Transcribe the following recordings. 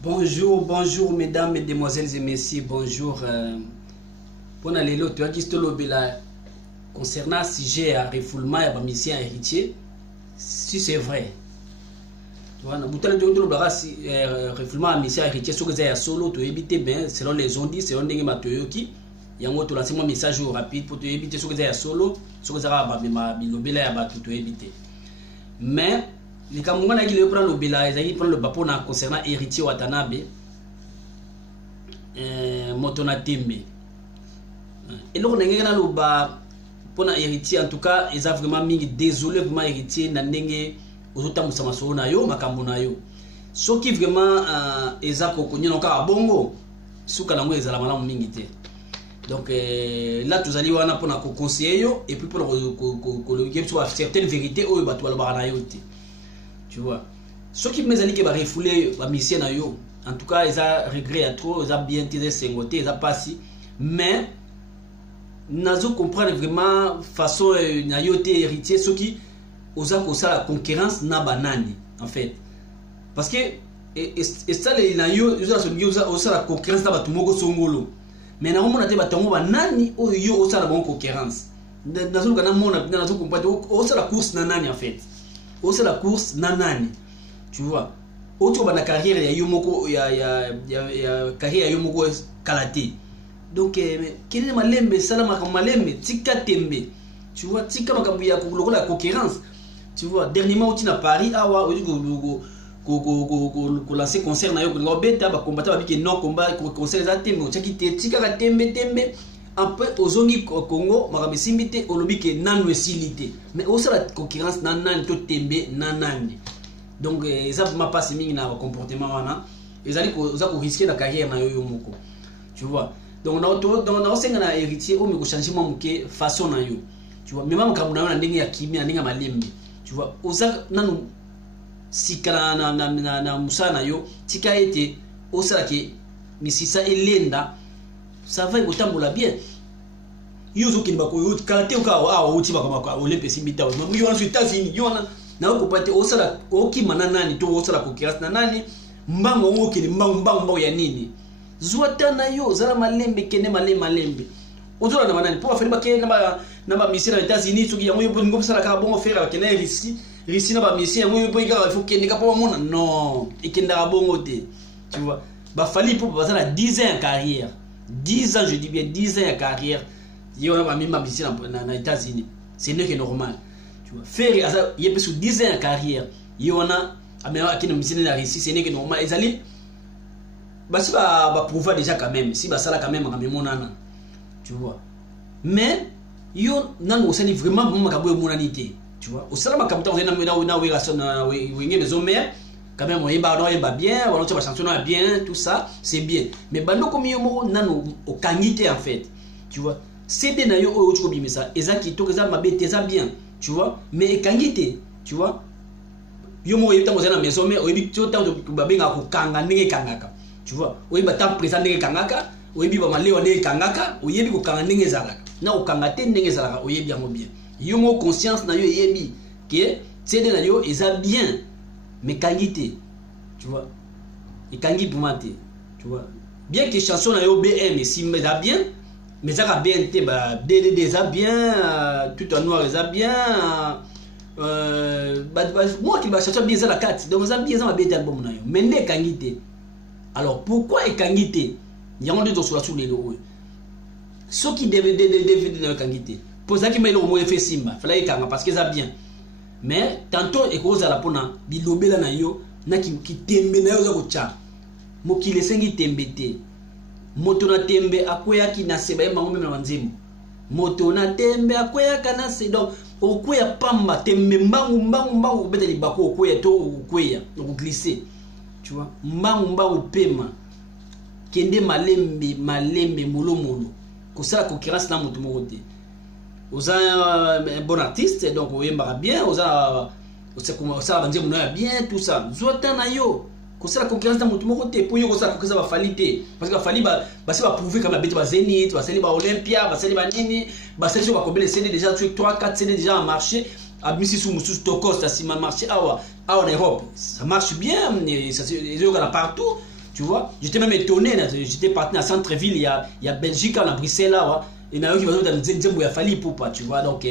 Bonjour, bonjour mesdames, mesdemoiselles et messieurs, bonjour. Pour aller là, tu as dit concernant le sujet à refoulement et à mission héritier, si c'est vrai. Tu vois, refoulement à mission héritier, ce que c'est à solo, tu évites bien, selon les ondis, selon les matoyoki, il y a un lancé mon message rapide pour te éviter ce que c'est à solo, ce que c'est à bilobela à tout éviter. Mais les Camerounais qui prennent le Bela, ils prennent le Bapon concernant héritier Watanabe, Motona Tembe. Et là, on a le bas pour héritier, en tout cas, ils ont vraiment mis désolé vraiment héritier, n'andenge aux autres Moussamasso Nayo, Makambonayo. Ce qui vraiment ils ont connu encore à Bongo, sous Kalango, ils ont la maladie mingité. Donc là, tu allez voir pour nous conseiller et puis pour que certaines vérités, au bateau à la tu vois. Ce qui me dit que va refouler la mission, en tout cas, ils ont regret à trop, ils ont bien tiré ses côtés, ils ont passé. Mais nous comprenons vraiment façon nayoté héritier, ce qui osent la concurrence n'a banani en fait. Parce que et ça les nayo, ils ont la concurrence n'a pas tout mogo songolo. Mais na mona te batongo banani oyo osala bon concurrence. Nazo kana mona nazo comprendre osala course na nani en fait. Osala course na nani. Tu vois. Autre bana carrière ya yomoko ya carrière ya yomoko kalaté. Donc quel est malembe salama comme malembe tika tembe. Tu vois tika makambu ya la concurrence. Tu vois dernièrement au na Paris awa ko lancer concert na yo ko beta ba combattre ba biki non combat concert za tembe tchaki tika ka tembe après ozongi Congo makambe simbite olobike nanu esilité mais aussi la concurrence nanani to tembe nanani donc ça m'a pas mingi na comportement wana ezali ko za ko risquer la carrière na yo moko tu vois donc na senga na héritier o me ko changer mo muke façon na yo tu vois même makambo na yo na ndenge ya kimi na ndenge malembe tu vois oza nanu sikala na musana yo tika ete osala ke misisa elenda ça va kotambola bien yozo kinba ko kalate ka wa uti ba kama olepe simbita wa yo wana États-Unis yo wana na ko pate osala okimana nani to osala ko kiasi na nani mbango ngokili mbango ya nini zuata na yo zala malembe kene malembe ozola na manani po afeli ba ke na ba misira na États-Unis suki yango yo bongo sala ka bongo faire avec na Rissi na ba mission yango yo boika il faut kende ka po mona non ikenda bongo te tu vois ba fali pour passer à 10 ans en carrière 10 ans je dis bien 10 ans en carrière yo na ba mima mission na États-Unis c'est n'est que normal tu vois faire il y a plus de 10 ans en carrière yo na amena akina mission na Rissi c'est n'est que normal ils allaient ba si ba prouver déjà quand même si ba sala quand même en monana tu vois mais yo nan osani vraiment bon makabo monanité tu vois au salama comme tu na wengine des hommes quand même on est bien on va sanctionner bien tout ça c'est bien mais bando comme yo nano au kangité en fait tu vois c'est des nayo o tu kobi ça ezaki to eza mabete ça bien tu vois mais kangité tu vois yo mo yeta mo na maison mais o yebi to tanto babenga ko kanga ndenge kangaka tu vois o yeba tant présent ndenge kangaka o yebi ba malewa ndenge kangaka o yebi ko kanga ndenge zalaka na o kangate ndenge zalaka o yebi yango bien yo mo conscience na yo yebi que c'est de na yo eza bien mais qualité tu vois et kangi pour mater tu vois bien que chanson na yo BM si mais ça bien mais ça va bien te ba DDD ça bien tout en noir ça bien moi qui va chanson bien ça la carte donc ça bien ça va bien album na yo mais ne kangité alors pourquoi e kangité yango de sur la sous les lois ce qui devait de kangité pour ça qui m'a le fait simba fallait kanga parce que ça bien mais tantôt et cause à la pona bilobela na yo na ki tembe na yo za ko cha mokile sengi tembete moto na tembe akoya ki na seba yema ngombe na wanzimu moto na tembe akoya kana se donc okoya pamba tembe mbangu beta libako okoya to okoya donc glisser tu vois mbangu pema kende malembe molomolo ko sala concurrence na moto mokote oza un bon artiste donc oyembara bien oza ça va dire bien tout ça zota na yo ko sala concurrence na moto mokote pour yo ko sala concurrence ba falite parce que ba fali ba c'est pas prouver comme la bête ba Zénith ba sali ba Olympia ba sali ba nini ba sali ba combien de CD déjà tu 3 4 CD déjà en marché à Missy sous Tokos ça si marché en Europe ça marche bien ça c'est partout Tu vois, j'étais même étonné, j'étais parti à centre-ville, il y a Belgique, à Bruxelles là, et il y a qui va dans il a fallu pour pas, tu vois. Donc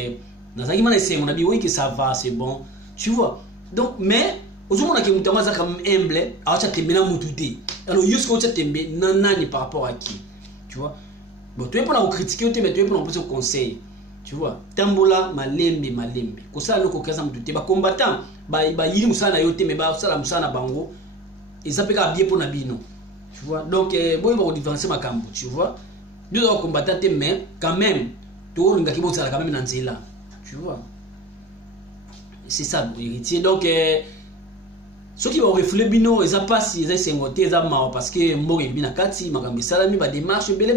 dans un essayé, on a dit oui que ça va, c'est bon, tu vois. Donc mais aujourd'hui on a qui mutama ça comme humble, alors ça te mena mututé. Alors jusqu'au ça tembe nanani par rapport à qui, tu vois. Bon, tu es pour la critiquer, mais tu es pour la conseil. Tu vois, tambola malembe. Ko ça le kokaza mututé ba combattant, ba yiri musana yote mais ba sala musana bango. Et ça peut être bien pour Nabino. Tu vois, donc bon il va différencier ma cambo, tu vois. Nous devons combattre mais quand même tout le monde qui quand même dans là. Tu vois. C'est ça l'héritier. Donc ceux qui vont refléter bino, ils passent, ils essaient de monter, ils ont parce que moi il bien kati, makambi salami ba démarche belé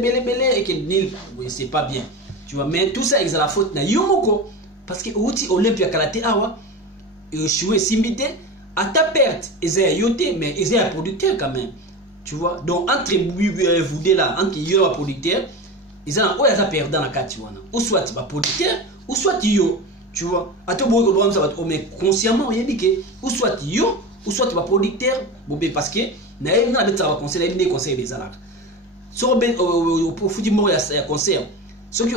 et que nil c'est pas bien. Tu vois, mais tout ça ils ont la faute na yomoko parce que outi Olympia karaté awa et jouer simbité à ta perte, ils ont yoté mais ils ont un producteur quand même. Tu vois, donc entre vous deux là, entre yo et producteur, ils ont un perdant dans la kati wana. Ou soit tu vas producteur ou soit yo, tu vois. À tout moment que ça va mais consciemment il dit que ou soit yo ou soit tu vas producteur parce que na ça va conseiller les conseils des alaks. Sur ben au profit du mort il y a conseil. Ce que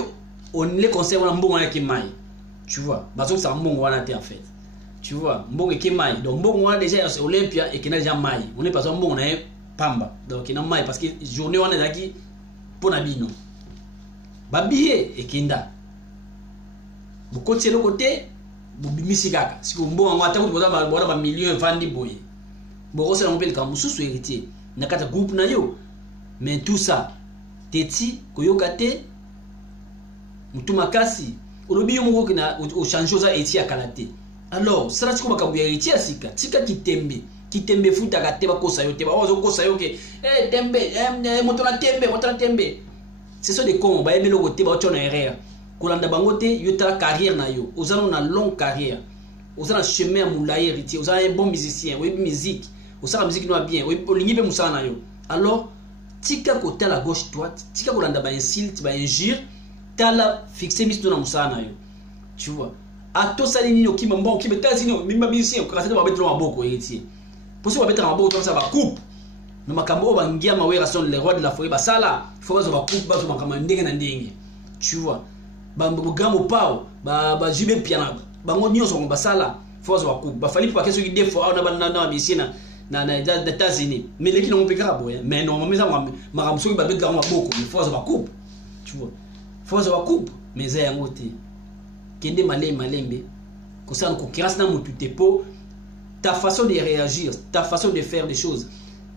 on les conseils on bon avec mai. Tu vois, parce que ça bon wana en fait. Tu vois, mbongo qui mai. Donc mbongo wana déjà c'est Olympia et qui n'a jamais mai. On est pas en mbongo na pamba. Donc il n'a mai parce que journée on est là qui pour nabino. Babié et kinda. Beaucoup de côté bimisi kaka si ko mbongo ngata ko boza ba million vandi boye boko se ngopeli ka mususu héritier na kata groupe na yo mais tout ça teti koyoka te mutuma kasi olobi yo moko kina o changer za eti ya kalate alors sera tiko makabu ya héritier sika tika kitembe futa ka te ba kosa yo te ba ozo kosa yo ke tembe motona tembe c'est ça des cons ba yebelo ko te ba otona erreur kolanda bangote yo ta carrière na yo ozana na longue carrière ozana chemin moulaye héritier ozana un bon musicien oui musique ozana musique no bien oui olingi pe musana na yo alors tika côté la gauche droite tika kolanda ba insulte ba injure tala fixer misto na musana na yo tu vois ato sali nino ki mambo ki betazi no mimba musicien ko kasete ba betro maboko héritier pour ça ba betro maboko ça ba coupe no makambo ba ngia mawera son les rois de la forêt ba sala faut ba coupe ba so makama ndenge na ndenge tu vois bambo pao ba jibe piana bango nyonso ko basala force wa coupe ba fali pa keso ki defo na misina na États-Unis mais les qui n'ont pas grave mais normalement ça makamso ki ba bet garama boko force wa coupe tu vois force wa coupe mais ça yango te kende malembe ko ça ko kirasi na mutu te po ta façon de réagir ta façon de faire des choses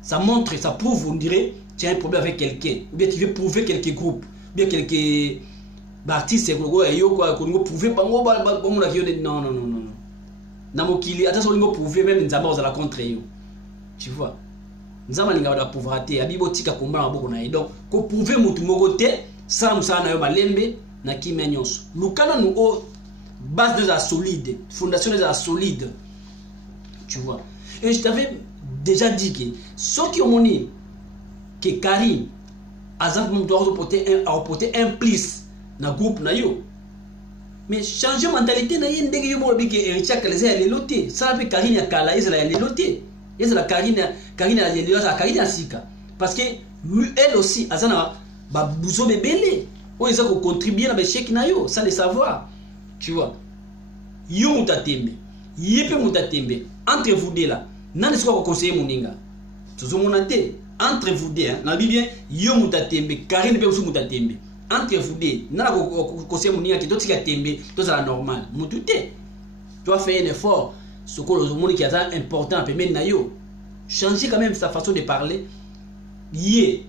ça montre ça prouve on dirait tu as un problème avec quelqu'un ou bien tu veux prouver quelques groupes ou bien quelques artiste yo quoi qu'on prouver bango ba mona ki non na mokili ata so lingo prouver même nzamba za la contre yo tu vois nzamba linga ba pauvreté abibo tika komba na boko na ye donc ko prouver mutu moko te ça musana yo balembe na kimia nyonso lukana nu o base de la solide fondation de la solide tu vois et je t'avais déjà dit que ceux qui ont moni que Karim azaf mon doit porter un plus na groupe na yo mais changer mentalité na yende yo mo bike héritier kaleza ya leloté ça pe Karine ya kala ezala ya leloté ezala Karine ya leloté ça Karine ya sika parce que lui elle aussi azana ba buzo bebele o eza ko contribuer na ba chèque na yo sans le savoir tu vois yo mutatembe yepe mutatembe entre vous deux là nani siko ko conseiller moninga tozo monate entre vous deux na bi bien yo mutatembe Karine pe mutatembe entre vous deux na ko conseiller moninga te totika tembe to ça normal mutute tu vas faire un effort ce que le monde qui est important permet na yo changer quand même sa façon de parler yé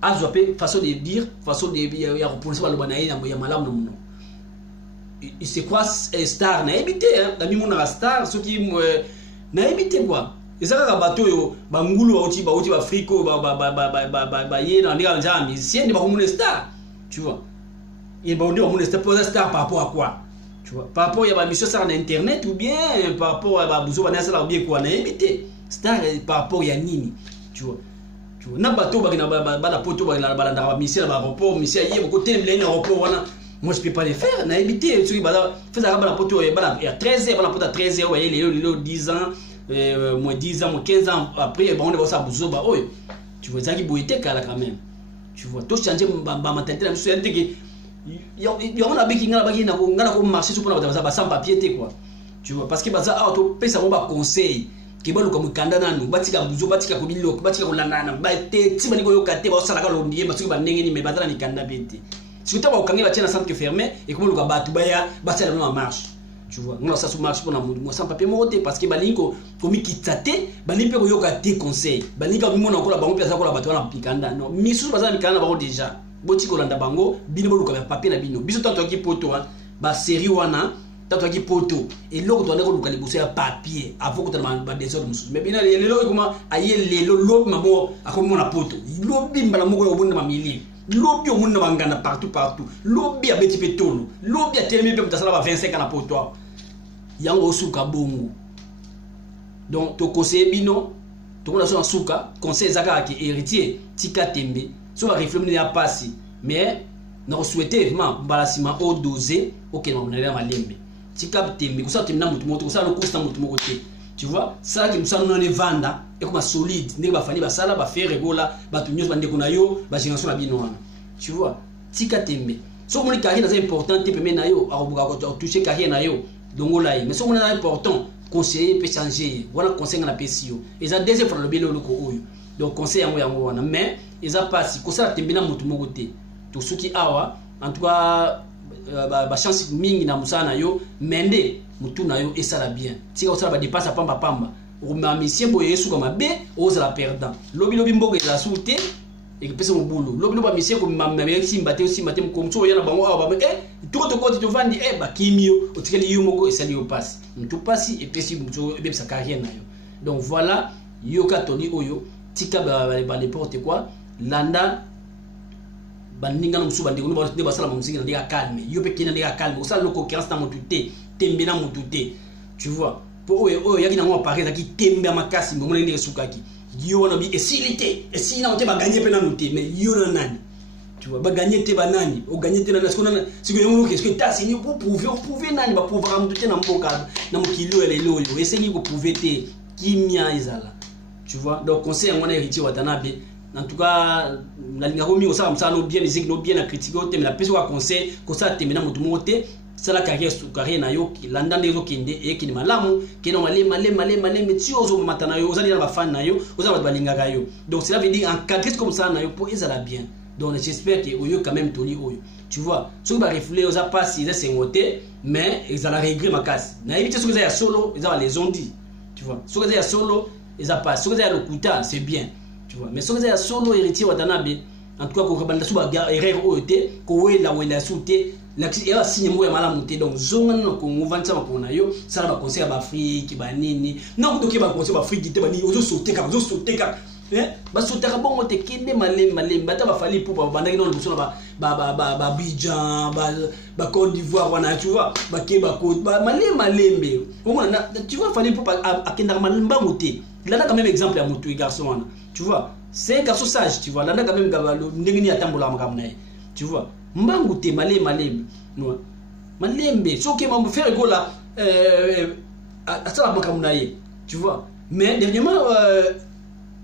azopé façon de dire façon de ya repousser le banaï ya malam no il c'est quoi star na habité hein na mimo na star ce qui na habité quoi et ça ka bato yo bangulu ba uti ba friko ba yé na ndika nja musicien de ba komune star tu vois il ba on est star par rapport à quoi tu vois par rapport à ba mission ça na internet ou bien par rapport à ba buzo ba na ça ou bien quoi na habité star par rapport ya nini tu vois na bato ba na ba la poto ba la ba mission ba rapport mission yé ko tele na rapport wana moi je peux pas les faire na habité tu ba fait ça ba la poto ba ya 13h ba la poto 13h ouais les 10 ans moins 10 ans moins 15 ans après on va ça buzo ba oyo Tu vois, ça qui boité quand même. Tu vois, tout changer ma mentalité, la mission, il y a un abbé qui n'a pas marché sur la sans papier, quoi. Tu vois, parce que ça a tout ça va conseil. Qui va comme Kandana, Batika Buzo, Batika Kubilo, Batika Lana, Bate, Timani Kate, Salaka Lombier, Basuba Nengi, mais Badana Kanda Bete. Si tu as au Kanga, la centre fermé, et comme le Batubaya, Batia en marche. Tu vois, moi ça se marche pour moi sans papier monté parce que Balinko, comme il quitte Balimpe Yoka des conseils, Balinka Mimon encore la banque, la bateau en Picanda. Non, mais sous Bazan Mikana déjà. Botiko Landa Bango, Bino comme papier na Bino. Biso tant qui poto, ba série wana. Tant qui poto et l'autre doit aller au bosser à papier avant que tu aies des autres mais bien les lots comment aïe les lots maman à comme on poto lobby malamogo au monde mamili lobby au monde mangana partout lobby à petit pétolo lobby à tellement peut ça va 25 ans à poto yango suka bongo donc to conseiller bino to na so suka conseil zaka qui héritier tika tembe so va réfléchir à passer mais nous souhaiter vraiment balasima au dosé OK on a la malembe tika tembe ça tembe na mutu moto ça le costa mutu moko te tu vois ça qui nous ça non vanda et comme solide ndenge ba fani ba sala ba faire regola ba tunyo ba ndeko na yo ba génération na bino wana tu vois tika tembe so mon carrière c'est important te permet na yo a toucher carrière na yo dongola mais so mon important conseiller peut changer voilà conseil na pesio et ça deuxième fois le bien le ko oyo donc conseil yango wana mais ils a pas si ko ça tembe na mutu moko te to suki awa en tout cas ba chance mingi na musana yo mende mutu na yo et ça la bien si ça va dépasser pamba o ma mission boye yesu comme be o za la perdant lobi mbogo za souté et que pesa mobulu lobi ba mission comme ma simba te comme so yana bango awa ba tout to côté to vandi ba kimio o tikeli yo moko et ça li yo passe mutu passi et pesi mutu be sa carrière na yo donc voilà yo katoni oyo tika ba les porte quoi landa bandinga no musuba ndiko no basala musique na ndika calme yo pe kina ndika calme o sala loko kiransa na motute tembe na motute tu vois pour oyo yaki na ngo paré ki tembe makasi mo ndenge sukaki yo wana bi esilité et si na on te ba gagner pe na noté mais yo na nani tu vois ba gagner te ba nani o gagner te na parce que na si yo ngo qu'est-ce que t'as signé pour prouver nani ba pouvoir motute na mboka na mokilo ele loyo essayer ko prouver te kimia ezala tu vois donc conseil ngona héritier watanabe. En tout cas, la ligne romi au ça no bien musique no bien à critiquer mais la plus wa conseil que ça terminer mutu moté c'est la carrière na yo ki landa ndezo kinde et ki malamu ki no malé mais ti ozo matana yo ozali na ba fan na yo oza ba linga ga yo donc cela veut dire encadrer comme ça na yo pour ezala bien donc j'espère que oyo quand même toli oyo tu vois ce ba reflet oza pas si c'est ngoté mais ezala regret makasi na éviter ce que ça solo ezala les ont dit tu vois ce que ça solo ezala pas ce que ça le kuta c'est bien. Tu vois, mais si vous avez solo héritier Watanabe, en tout cas, quand vous avez une erreur au été, quand vous avez la sauté, la signe moi malamuté donc zonga no ko movanza makona yo ça va conseiller ba Afrique ba nini non ko ba conseiller ba Afrique te ba ni ozo sauter ka ba sauter ka bongo te kende malem bata ba fali pour ba bandaki no luso ba Abidjan ba Côte d'Ivoire wana tu vois ba Keba Côte ba malembe au moins tu vois fali pour akenda malemba moté là quand même exemple à moto garçon wana tu vois c'est un garçon sage tu vois là quand même gabalo ndengini atambola makamna tu vois mbangu te malembe no malembe so ke mambo faire gola atala makamna tu vois mais dernièrement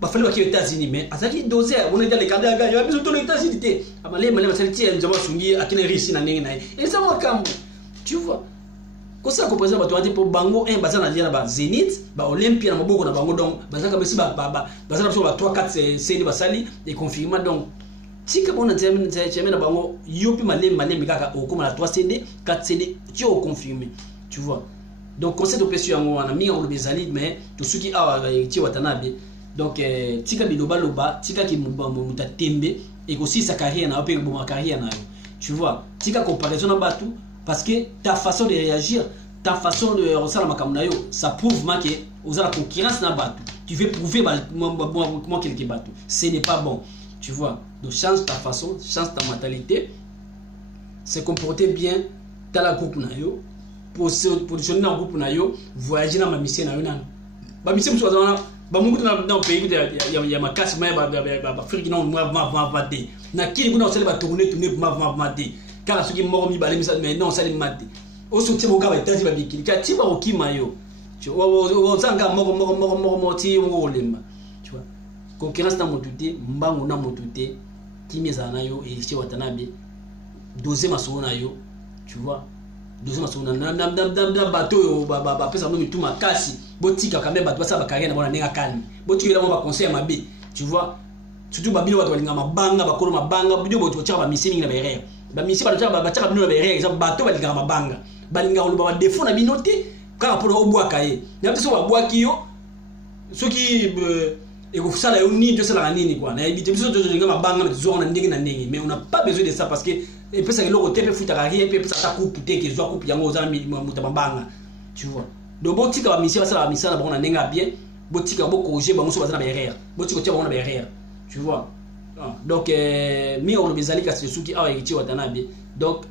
ba fali ba ki États-Unis mais azaki doser on est dans les cadres gars yo biso to les États-Unis te malembe saliti nzama sungi akina risi na ndenge na et ça makambo tu vois ko ça ko présent ba to ati pour bango un bazana dia na ba Zénith ba Olympia na maboko na bango donc bazaka besi ba bazana so ba 3 4 c'est basali et confirmé donc si que on a terminé na bango yopi malembe kaka okoma na 3 CD 4 CD tu as confirmé tu vois donc conseil de pesio yango wana mi on le bezali mais to suki awa ti Watanabe donc tika biloba tika ki muta tembe et aussi sa carrière na pe bon carrière na tu vois tika comparaison na batu parce que ta façon de réagir ta façon de ressentir la makamna yo ça prouve que aux la concurrence na batu tu veux prouver comment quelqu'un batu ce n'est pas bon tu vois donc change ta façon change ta mentalité se comporter bien dans la groupe na yo positionner dans groupe na yo voyager dans ma mission na yo nan ba mission so ba mungu dans pays ya makasi ma ba Afrique non ma de na kili kuna osele ba tourner ma de car ce qui mort mi balé mais non ça les maté au soutien au gars États-Unis ba bikili ka tiba okima yo tu vois zanga mort ti ngo lemba tu vois concurrence na motu te mbango na motu te kimi ezala na yo Héritier Watanabe deuxième masolo na yo tu vois deuxième masolo na bato oyo bapesa no mitu makasi botika quand même bato basala bacarrière na bona ndenge kalmi botikela mo baconseil mabe tu vois surtout babino bato balinga mabanga bakolo mabanga bino boto tshaka ba misi mingi na berere ba misi bato tshaka bino na berere exemple bato balinga mabanga balinga ko ba défaut na bino te kaka pour obwaka ye na biso babwaki yo soki ekosala yo nini tosalaka nini quoi na yebi te biso tozolinga mabanga na tozonga na ndenge na ndenge mais on n'a pas besoin de ça parce que epesaka eloko te mpe futaka rien mpe epesaka ta coupe te ke zwa coupe yango oza na moto mabanga tu vois donc botika bamisi basala bamisala na bango na ndenge ya bien botika bokorige bango so baza na baerreur botika otia bango na baerreur tu vois donc mi olobi ezali kasi soki awa Héritier Watanabe donc